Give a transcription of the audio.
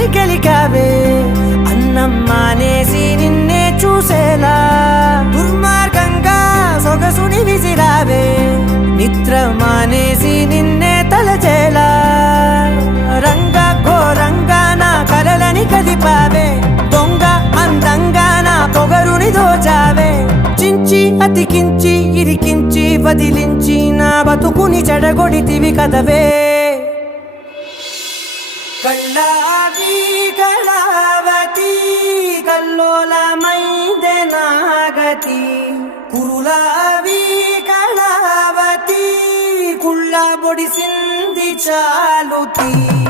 కలని గెలికావే అన్నం మానేసి నిన్నే చూసేలా దుర్మార్గంగా సొగసుని విసిరావే నిద్ర మానేసి నిన్నే తలచేలా రంగా ఘోరంగా నా కలలని కదిపావే దొంగ అందంగా నా పొగరుని దోచావే చించి అతికించి ఇరికించి వదిలించి నా బతుకుని చెడగొడితివి కదవే కళ్ళావి కళావతి కల్లోలమైందే నాగతి కురులావి కళావతి కుళ్ళ బొడిసింది చాలుతి